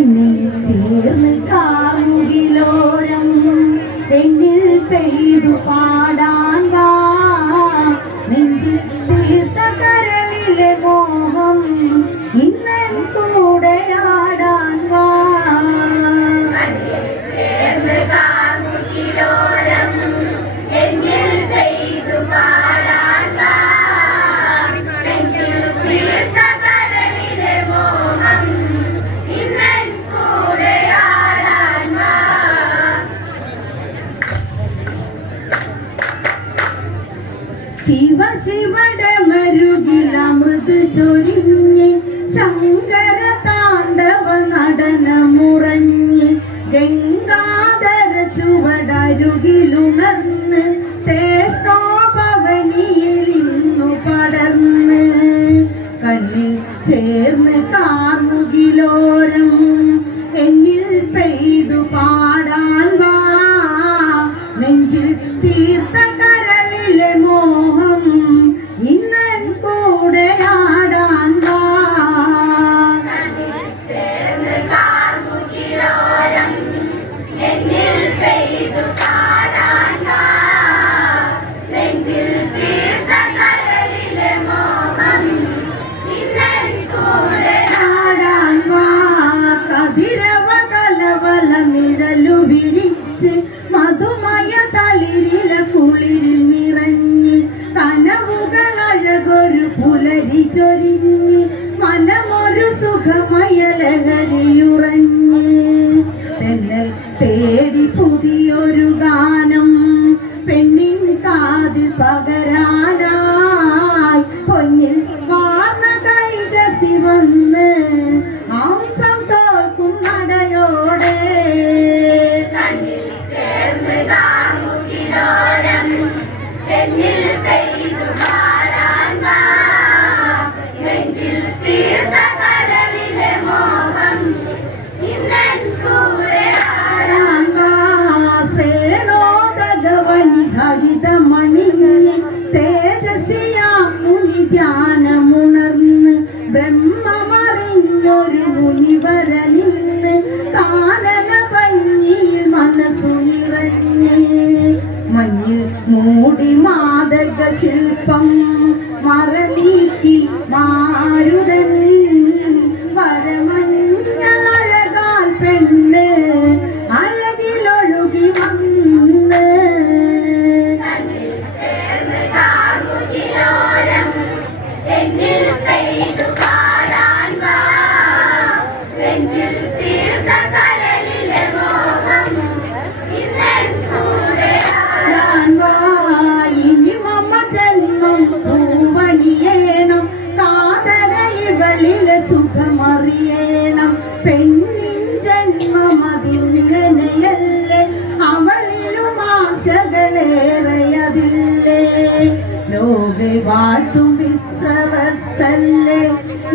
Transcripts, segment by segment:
കണ്ണിൽ ചേർന്ന് കാമുകിലോരം എന്നിൽ പെയ്തു പാ ഒഴുകിലുണർന്ന് തേഷ്ണോപവനിയിൽ ഇന്നു പടർന്ന് കണ്ണിൽ ചേർന്ന് കാർമുകിലോരം മനമൊരു സുഖമയ തെന്നൽ തേടി പുതിയൊരു ഗാനം. പെണ്ണിൻ കാതിൽ പകൽ കൊടിമാതക ശില്പം മറനീക്കി മാരുതൻ വാഴ്ത്തും വിശ്രവസല്ലേ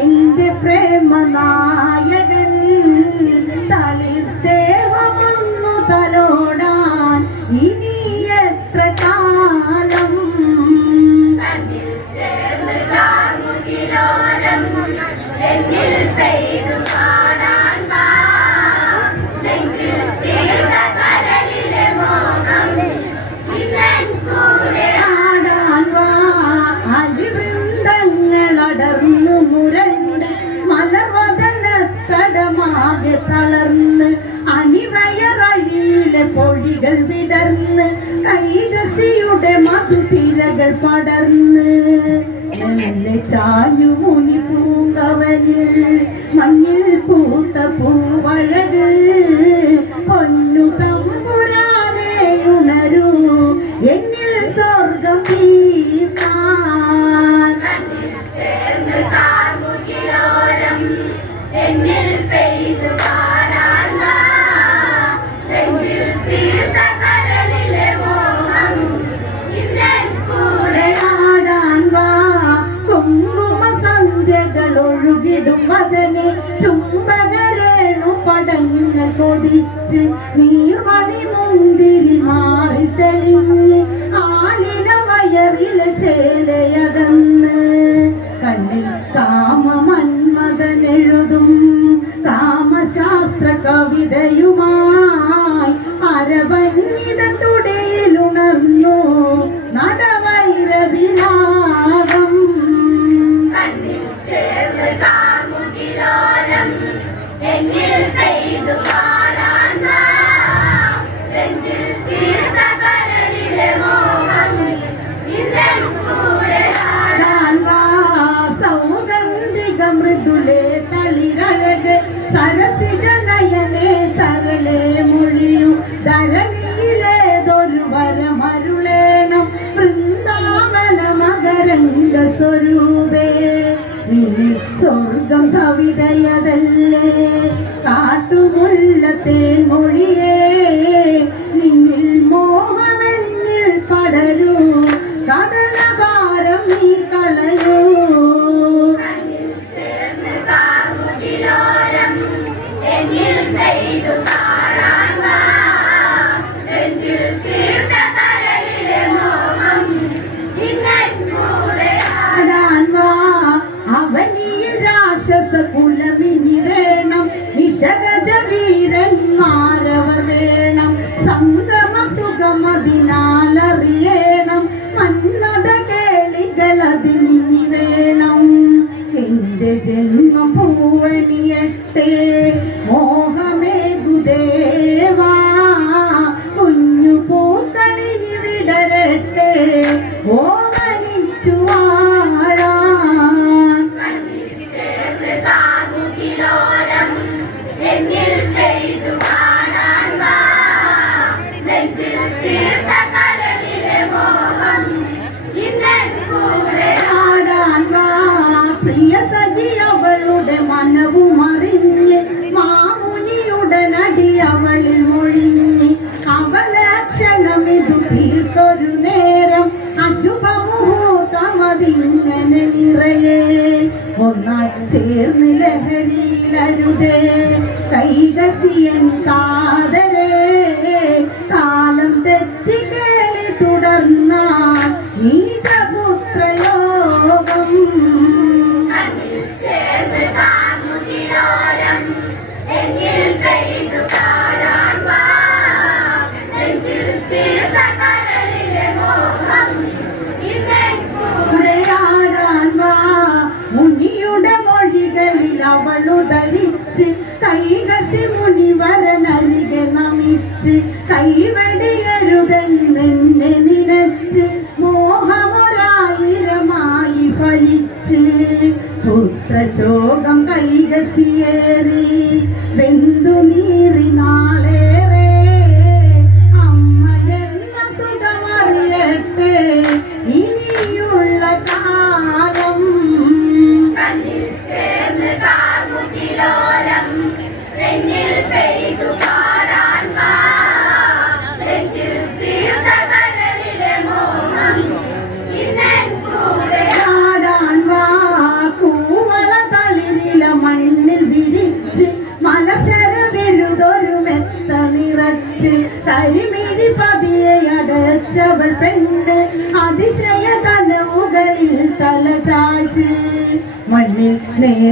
എന്റെ പ്രേമനായ കൈതസിയുടെ മധുതിരകൾ പടർന്ന് ചാഞ്ഞു മുനി പൂങ്കവനിൽ മഞ്ഞിൽ പൂത്ത പൂവഴക് പൊന്നു തമ്പുരാനെ ഉണരൂ. എന്നെ നിറച്ച് നീർമണി മുന്തിരി മാറി തെളിഞ്ഞ് ആലില വയറിലെ ചേലയകന്ന്. കണ്ണിൽ കാമ മന്മതനെഴുതും കാമശാസ്ത്ര കവിതയുമായി അരവന്നിത തുടയിലുണർന്നു നടവൈരവിരാഗം എന്നിൽ സവിതയതല്ലേ കാട്ടുമുല്ലത്തേൻ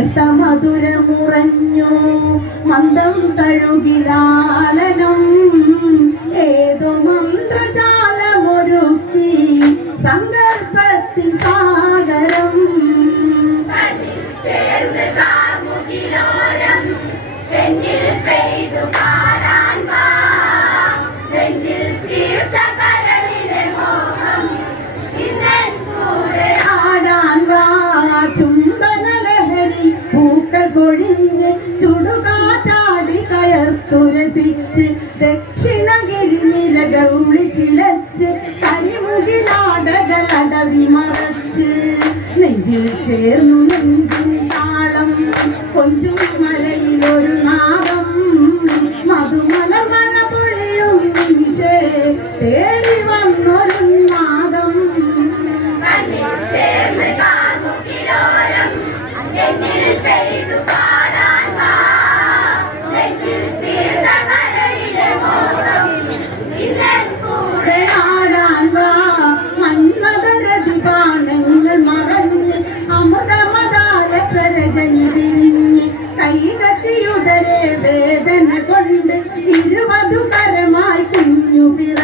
നേർത്ത മധുരമുറഞ്ഞു മന്ദം തഴുകിലാളനം. ഏതോ to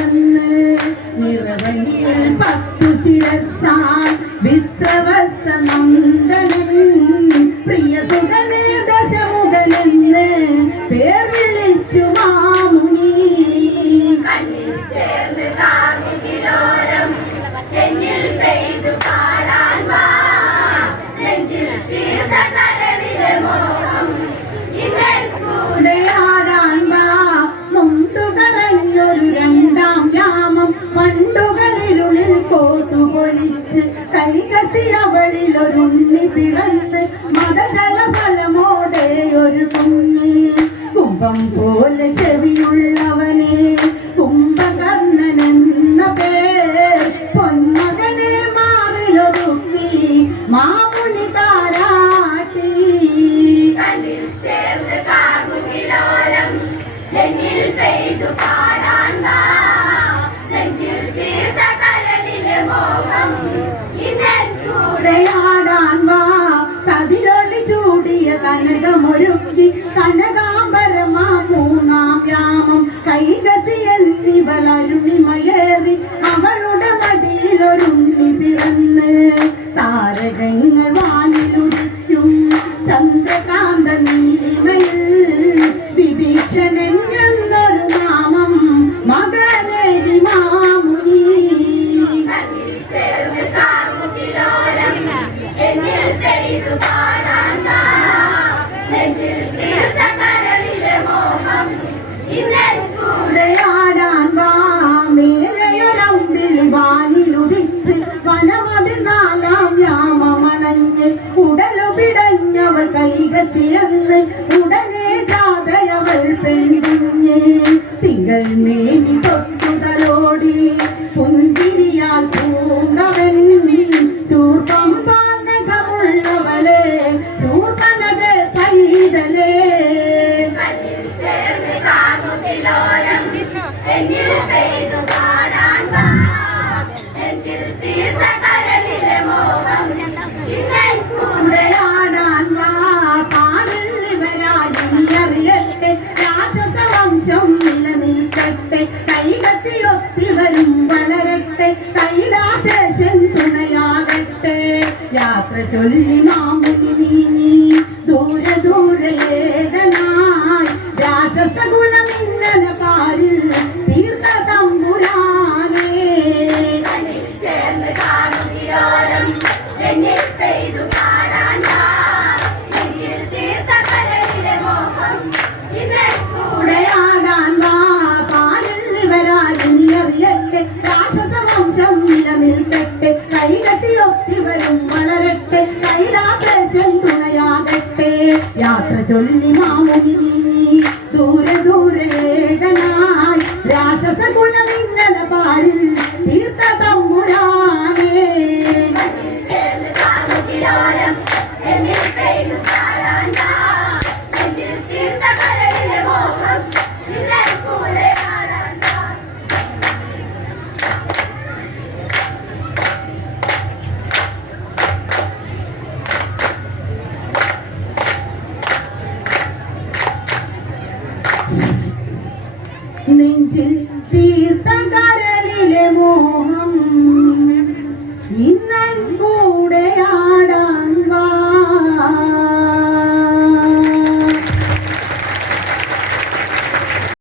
കുഞ്ഞു തുളസി അവളിൽ ഒരുണ്ണി പിറന്ന് മതജല ഫലമോടെ ഒരു കുഞ്ഞ് കുംഭം പോലെ ചെവിയുള്ളവനെ ചരണങ്ങൾ കിലോരം എന്നിൽ പെയ്തു കാണാൻ എന്നിൽ തീർത്ത കരളിലെ മോഹം ഇന്നെ കൂടെ കാണാൻ വാ. പാതിൽ വരാൽ അറിയട്ടെ നിലനിൽക്കട്ടെ. കൈകത്തി ഒത്തിവരും വളരട്ടെ. കൈലാശേഷൻ തുണയാകട്ടെ. യാത്ര ചൊല്ലി മാമ കൈലാസേശൻ തുണയാകട്ടെ. യാത്ര ചൊല്ലി മാമുനി നീ